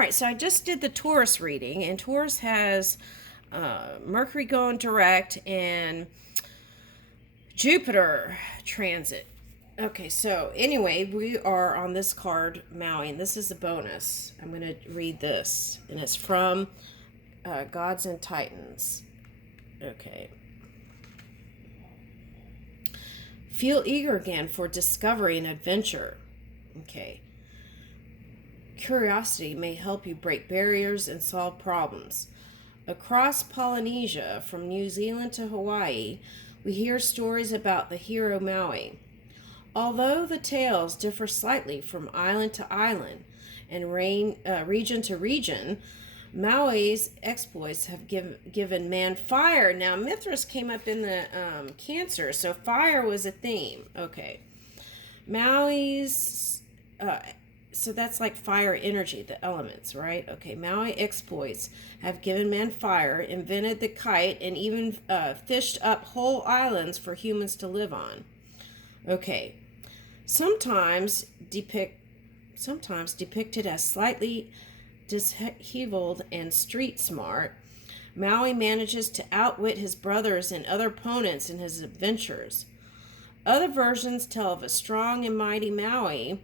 right, so I just did the Taurus reading, and Taurus has Mercury going direct and Jupiter transit. Okay, so anyway, we are on this card, Maui, and this is a bonus. I'm going to read this, and it's from Gods and Titans. Okay. Feel eager again for discovery and adventure. Okay. Curiosity may help you break barriers and solve problems. Across Polynesia, from New Zealand to Hawaii, we hear stories about the hero Maui. Although the tales differ slightly from island to island and region to region, Maui's exploits have given man fire. Now, Mithras came up in the Cancer, so fire was a theme. Okay. Maui's... So that's like fire energy, the elements, right? Okay, Maui exploits have given man fire, invented the kite, and even fished up whole islands for humans to live on. Okay, sometimes depicted as slightly disheveled and street smart, Maui manages to outwit his brothers and other opponents in his adventures. Other versions tell of a strong and mighty Maui,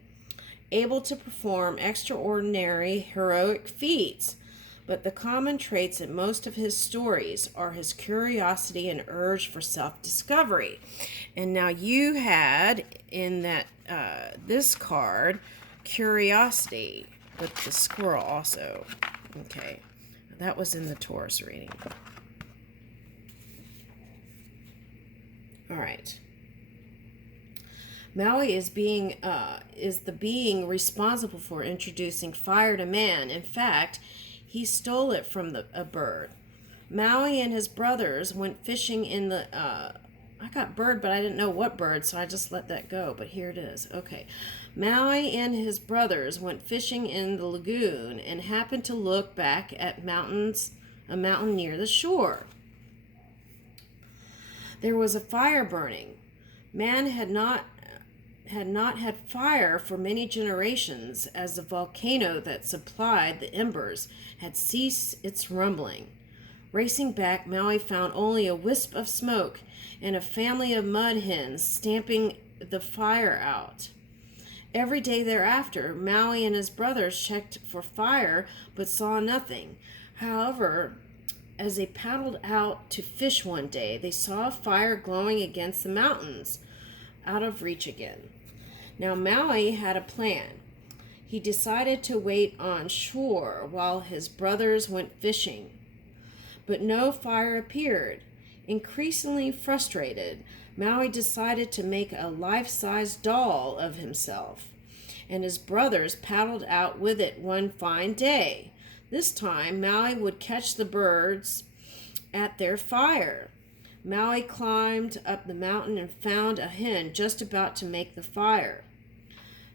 able to perform extraordinary heroic feats, but the common traits in most of his stories are his curiosity and urge for self-discovery. And now you had in that this card curiosity with the squirrel also. Okay, that was in the Taurus reading. All right. Maui is the being responsible for introducing fire to man. In fact, he stole it from a bird. Maui and his brothers went fishing in the... I got bird, but I didn't know what bird, so I just let that go. But here it is. Okay. Maui and his brothers went fishing in the lagoon and happened to look back at a mountain near the shore. There was a fire burning. Man had not had fire for many generations, as the volcano that supplied the embers had ceased its rumbling. Racing back, Maui found only a wisp of smoke and a family of mud hens stamping the fire out. Every day thereafter, Maui and his brothers checked for fire but saw nothing. However, as they paddled out to fish one day, they saw a fire glowing against the mountains, out of reach again. Now Maui had a plan. He decided to wait on shore while his brothers went fishing. But no fire appeared. Increasingly frustrated, Maui decided to make a life-size doll of himself, and his brothers paddled out with it one fine day. This time, Maui would catch the birds at their fire. Maui climbed up the mountain and found a hen just about to make the fire.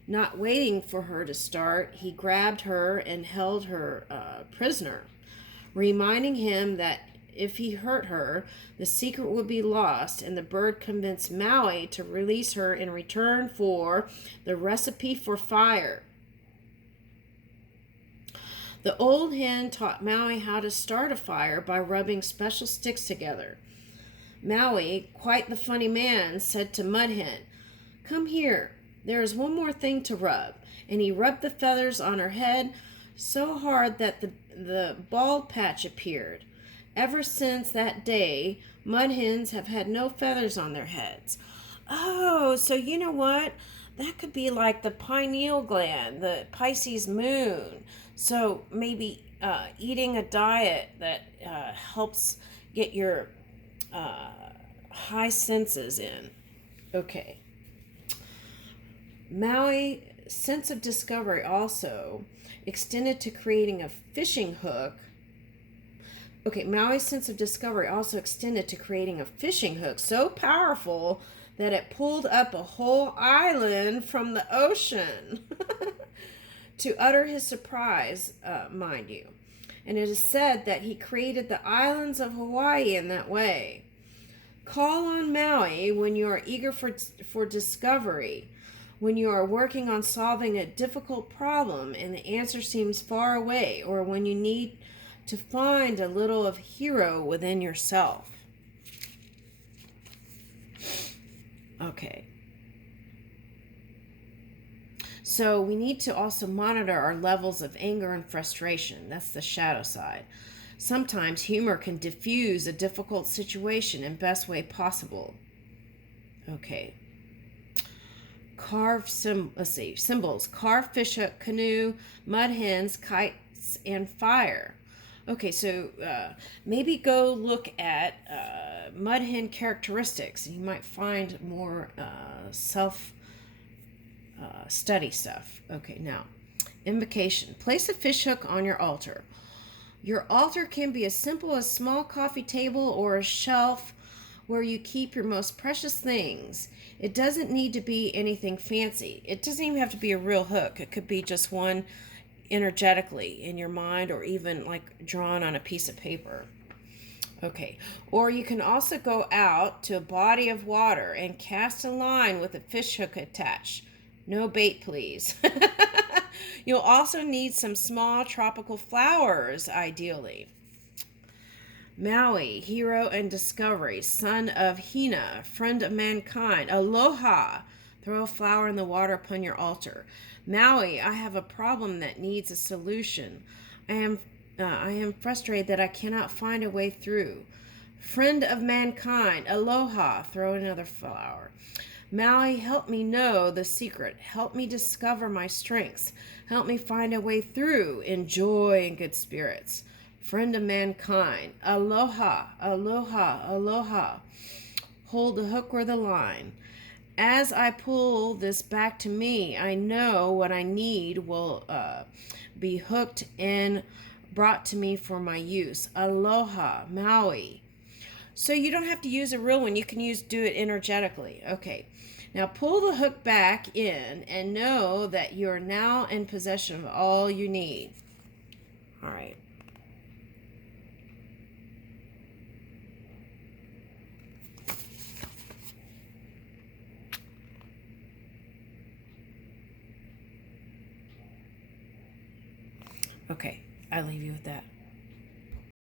Not waiting for her to start, he grabbed her and held her prisoner, reminding him that if he hurt her, the secret would be lost, and the bird convinced Maui to release her in return for the recipe for fire. The old hen taught Maui how to start a fire by rubbing special sticks together. Maui, quite the funny man, said to Mud Hen, "Come here, there is one more thing to rub," and he rubbed the feathers on her head so hard that the bald patch appeared. Ever since that day, mud hens have had no feathers on their heads. Oh, so you know what? That could be like the pineal gland, the Pisces moon. So maybe eating a diet that helps get your high senses in. Okay. Maui sense of discovery also extended to creating a fishing hook. Okay, Maui's sense of discovery also extended to creating a fishing hook so powerful that it pulled up a whole island from the ocean. To utter his surprise, mind you. And it is said that he created the islands of Hawaii in that way. Call on Maui when you are eager for discovery. when you are working on solving a difficult problem and the answer seems far away, or when you need to find a little of hero within yourself. Okay. So we need to also monitor our levels of anger and frustration. That's the shadow side. Sometimes humor can diffuse a difficult situation in best way possible. Okay. Symbols: carved fishhook, canoe, mud hens, kites, and fire. Okay, so maybe go look at mud hen characteristics, and you might find more self study stuff. Okay, now invocation: place a fishhook on your altar. Your altar can be as simple as a small coffee table or a shelf where you keep your most precious things. It doesn't need to be anything fancy. It doesn't even have to be a real hook. It could be just one energetically in your mind, or even like drawn on a piece of paper. Okay, or you can also go out to a body of water and cast a line with a fishhook attached. No bait, please. You'll also need some small tropical flowers, ideally. Maui, hero and discovery, son of Hina, friend of mankind. Aloha, throw a flower in the water upon your altar. Maui, I have a problem that needs a solution. I am frustrated that I cannot find a way through. Friend of mankind. Aloha, throw another flower. Maui, help me know the secret. Help me discover my strengths. Help me find a way through in joy and good spirits. Friend of mankind. Aloha, aloha, aloha. Hold the hook or the line. As I pull this back to me, I know what I need will be hooked and brought to me for my use. Aloha, Maui. So you don't have to use a real one. You can do it energetically. Okay. Now pull the hook back in and know that you're now in possession of all you need. All right. Okay, I leave you with that.